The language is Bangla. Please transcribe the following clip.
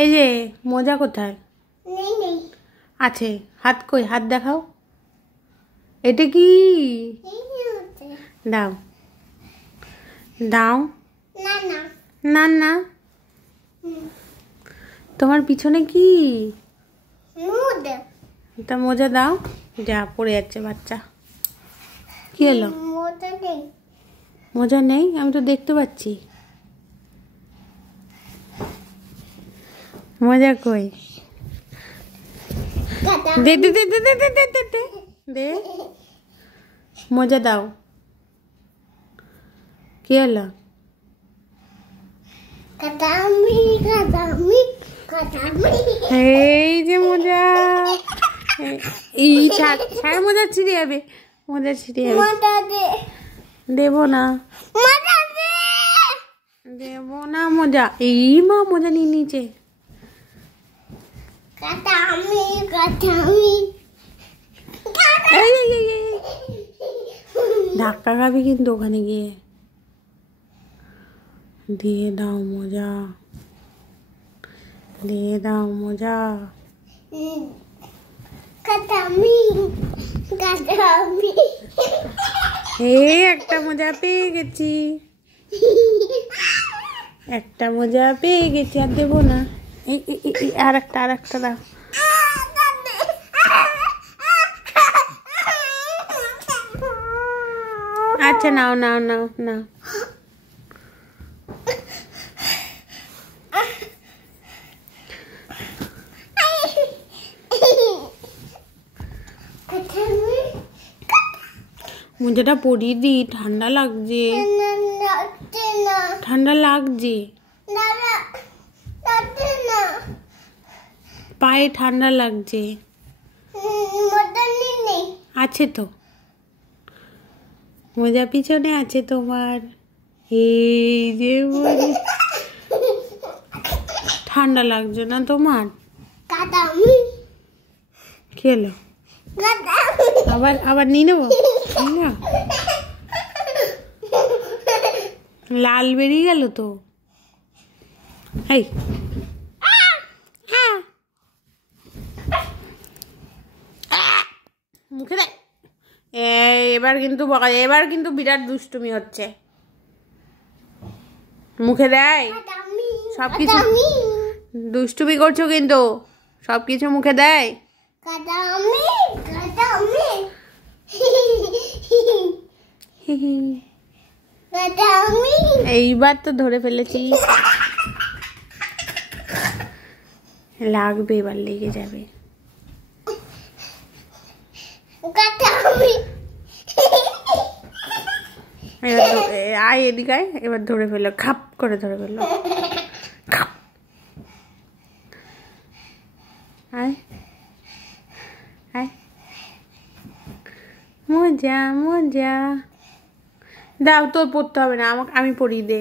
এই যে মোজা কোথায়? আছে। হাত কই? হাত দেখাও। এটা কি? দাও দাও। না না, তোমার পিছনে কি? তা মোজা দাও। যা পড়ে যাচ্ছে বাচ্চা। কি হলো? মোজা নেই? আমি তো দেখতে পাচ্ছি। মোজা কই? দে দে দে দে দে দে দে দে দে দে। মোজা দাও। কি হলো? এই যে মোজা। এই ছাড়, মোজা ছিঁড়ে যাবে। মোজা ছিঁড়ে যাবে। দেবো না, দেবো না মোজা। এই মা মোজা নিয়ে নিচে। ধাক্কা খাবি কিন্তু ওখানে গিয়ে। দিয়ে দাও মোজা, দিয়ে দাও মোজা। এই একটা মোজা পেয়ে গেছি, একটা মোজা পেয়ে গেছি। আর দেবো না। আর একটা দাও। আচ্ছা নাও নাও নাও নাও। মোজাটা পরিয়ে দি, ঠান্ডা লাগছে। ঠান্ডা লাগছে, পায়ে ঠান্ডা লাগছে। আছে তো, মোজা পিছনে আছে তোমার। এই যে ঠান্ডা লাগছে না তোমার? কি হলো? আবার নিয়ে নেবো। লাল বেরিয়ে গেল তো। এই মুখে দেয়। এবার কিন্তু বিরাট দুষ্টুমি হচ্ছে। মুখে দেয় সবকিছু। দুষ্টুমি করছো কিন্তু, সবকিছু মুখে দেয়। এইবার তো ধরে ফেলেছি। লাগবে, এবার লেগে যাবে। আয় এদিকে আয়। এবার ধরে ফেললো, খাপ করে ধরে ফেললো। আয় আয়। মজা মজা। দাও, তোর পড়তে হবে না, আমাকে আমি পড়িয়ে দে।